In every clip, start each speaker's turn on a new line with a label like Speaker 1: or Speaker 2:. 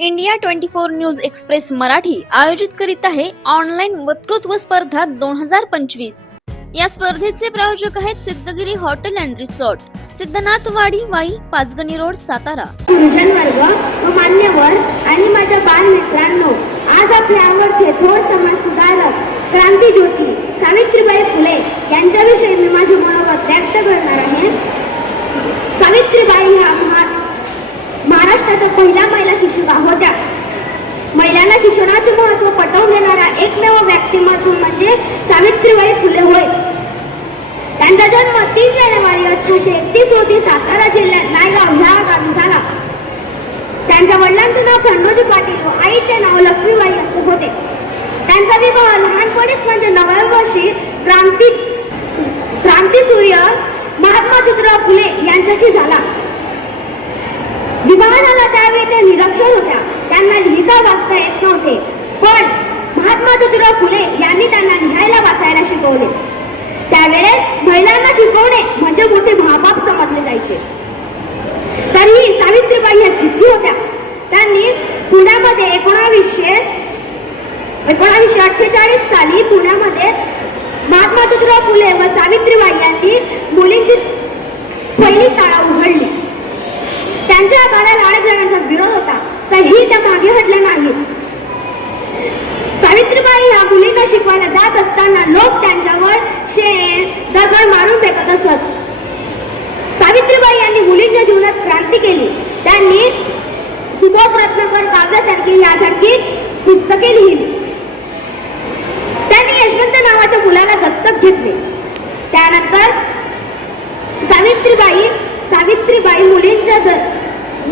Speaker 1: India twenty four news express Marathi आयोजित करीत आहे ऑनलाईन वक्तृत्व स्पर्धा दोन हजार पंचवीस. या स्पर्धेचे प्रायोजक आहेत Siddhagiri hotel and resort Siddhanathwadi Wai Panchgani road Satara.
Speaker 2: वर्ग व मान्यवर आणि माझ्या बाल मित्रांनो आज आपल्या आवडते थोर समाज सुधारक क्रांतीज्योती सावित्रीबाई फुले यांच्याविषयी मी माझे मनोगत व्यक्त करणार आहे. सावित्रीबाई ह्या महाराष्ट्राचा पहिला पहिल्या महिला शिक्षिका होत्या महिलांना शिक्षणाचे महत्त्व पटवून देणारा एकमेव व्यक्तिमत्व म्हणजे सावित्रीबाई फुले होय. त्यांचा जन्म तीन जानेवारी अठराशे एकतीस रोजी सातारा जिल्ह्यात नायगाव ह्या गावी झाला. त्यांच्या वडिलांचे नाव खंडोजी पाटील व आईचे नाव लक्ष्मीबाई असे होते. त्यांचा विवाह लहानपणीच म्हणजे नव्या वर्षी क्रांती क्रांतीसूर्य महात्मा ज्योतिराव फुले यांच्याशी झाला विवाह त्यावेळी ते निरक्षर होत्या. त्यांना लिहिता वाचता येत नव्हते. पण महात्मा ज्योतिराव फुले यांनी त्यांना लिहायला वाचायला शिकवले. त्यावेळेस महिलांना शिकवणे म्हणजे मोठे महाबाप समजले जायचे. तरीही सावित्रीबाई या जिद्दी होत्या. त्यांनी पुण्यामध्ये एकोणावीसशे एकोणावीसशे अठ्ठेचाळीस साली पुण्यामध्ये महात्मा ज्योतिराव फुले व सावित्रीबाई यांनी मुलींची पहिली शाळा उघडली त्यांच्या काळाला विरोध होता तरीही त्या मागे हटल्या नाहीत. सावित्रीबाई ह्या मुलींना शिकवायला जात असताना लोक त्यांच्यावर शेण दगड मारून फेकत असत. सावित्रीबाई यांनी मुलींच्या जीवनात क्रांती केली. त्यांनी सुबोध रत्नकर काव्यासारखी यासारखी पुस्तके लिहिली. त्यांनी यशवंत नावाच्या मुलाला दत्तक घेतले. त्यानंतर सावित्रीबाई सावित्रीबाई मुलींच्या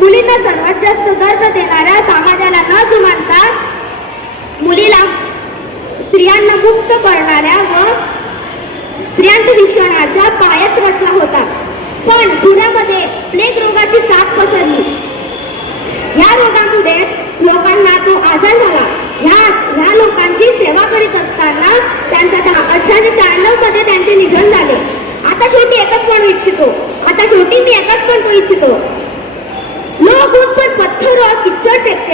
Speaker 2: मुलींना सर्वात जास्त दर्ज देणाऱ्या समाजाला न जुमानता मुलीला स्त्रियांना मुक्त करणाऱ्या व स्त्रियांच्या शिक्षणाच्या पायाच रचला होता. पण पुण्यामध्ये प्लेग रोगाची साथ पसरली. या रोगामध्ये लोकांना तो आजार झाला. ह्या ह्या लोकांची सेवा करीत असताना त्यांचा अठराशे शहाण्णवमध्ये त्यांचे निधन झाले. आता शेवटी एकच म्हणू इच्छितो.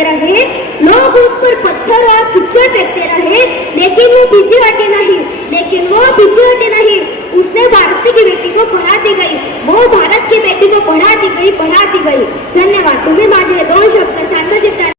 Speaker 2: रहे। लोग उस पर पत्थर और कीचड़ फेंकते रहे, लेकिन वो पीछे हटे नहीं। लेकिन वो पीछे हटे नहीं। उसने भारत की बेटी को पढ़ाती गई। वो भारत की बेटी को पढ़ा दी गई, पढ़ा दी गई। धन्यवाद। तुम्हें माझे दोन शब्द